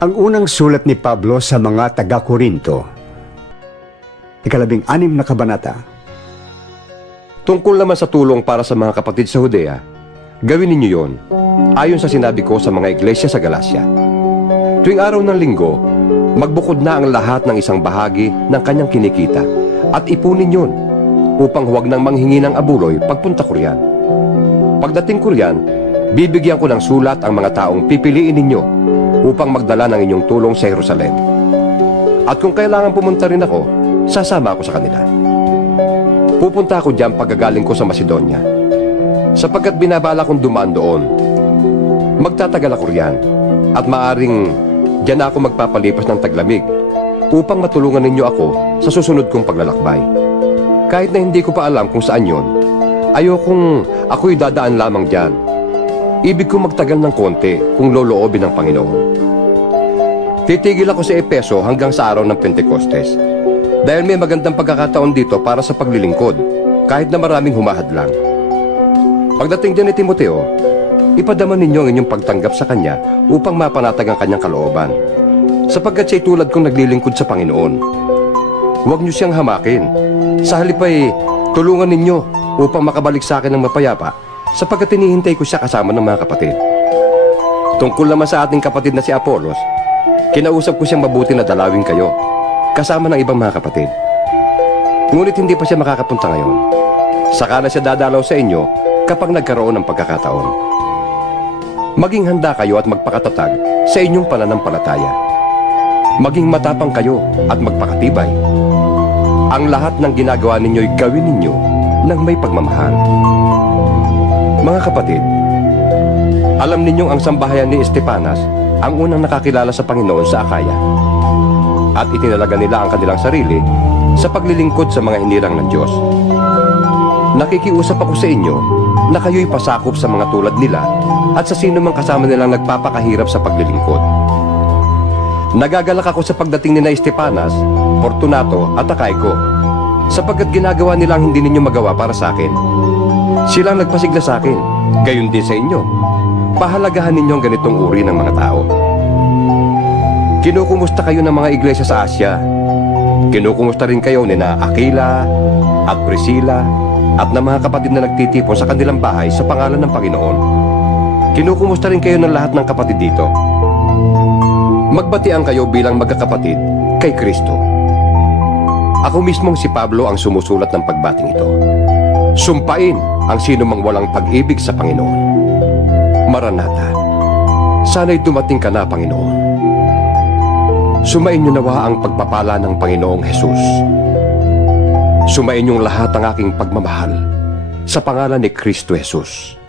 Ang unang sulat ni Pablo sa mga taga-Korinto. Ikalabing anim na kabanata. Tungkol naman sa tulong para sa mga kapatid sa Judea, gawin ninyo yon ayon sa sinabi ko sa mga iglesia sa Galacia. Tuwing araw ng linggo, magbukod na ang lahat ng isang bahagi ng kanyang kinikita at ipunin yon upang huwag nang manghingi ng abuloy pagpunta ko riyan. Pagdating ko riyan, bibigyan ko ng sulat ang mga taong pipiliin ninyo upang magdala ng inyong tulong sa Jerusalem. At kung kailangan pumunta rin ako, sasama ako sa kanila. Pupunta ako diyan pagkagaling ko sa Macedonia. Sapagkat binabala kong dumaan doon. Magtatagal ako riyan at maaring diyan ako magpapalipas ng taglamig upang matulungan ninyo ako sa susunod kong paglalakbay. Kahit na hindi ko pa alam kung saan yon, ayokong ako'y dadaan lamang diyan. Ibig kong magtagal ng konti kung loloobin ng Panginoon. Titigil ako sa Epeso hanggang sa araw ng Pentecostes dahil may magandang pagkakataon dito para sa paglilingkod, kahit na maraming humahadlang. Pagdating din ni Timoteo, ipadama ninyo ang inyong pagtanggap sa kanya upang mapanatag ang kanyang kalooban. Sapagkat siya'y tulad kong naglilingkod sa Panginoon. Huwag niyo siyang hamakin. Sa halip ay tulungan ninyo upang makabalik sa akin ng mapayapa sapagkat tinihintay ko siya kasama ng mga kapatid. Tungkol naman sa ating kapatid na si Apolos, kinausap ko siyang mabuti na dalawin kayo kasama ng ibang mga kapatid. Ngunit hindi pa siya makakapunta ngayon. Saka na siya dadalaw sa inyo kapag nagkaroon ng pagkakataon. Maging handa kayo at magpakatatag sa inyong pananampalataya. Maging matapang kayo at magpakatibay. Ang lahat ng ginagawa ninyo'y gawin ninyo ng may pagmamahal. Mga kapatid, alam ninyong ang sambahayan ni Estepanas ang unang nakakilala sa Panginoon sa Akaya at itinalaga nila ang kanilang sarili sa paglilingkod sa mga hinirang ng Diyos. Nakikiusap ako sa inyo na kayo'y pasakop sa mga tulad nila at sa sino mang kasama nilang nagpapakahirap sa paglilingkod. Nagagalak ako sa pagdating ni na Estepanas, Fortunato at Akayko sapagkat ginagawa nilang hindi ninyo magawa para sa akin. Silang nagpasigla sa akin, gayon din sa inyo. Pahalagahan ninyo ang ganitong uri ng mga tao. Kinukumusta kayo ng mga iglesia sa Asya. Kinukumusta rin kayo ni na Aquila at Priscilla at ng mga kapatid na nagtitipon sa kanilang bahay sa pangalan ng Panginoon. Kinukumusta rin kayo ng lahat ng kapatid dito. Magbatian kayo bilang magkakapatid kay Kristo. Ako mismong si Pablo ang sumusulat ng pagbating ito. Sumpain ang sino mang walang pag-ibig sa Panginoon. Maranata, sana'y dumating ka na, Panginoon. Sumain niyo nawa ang pagpapala ng Panginoong Hesus. Sumain niyong lahat ang aking pagmamahal sa pangalan ni Kristo Jesus.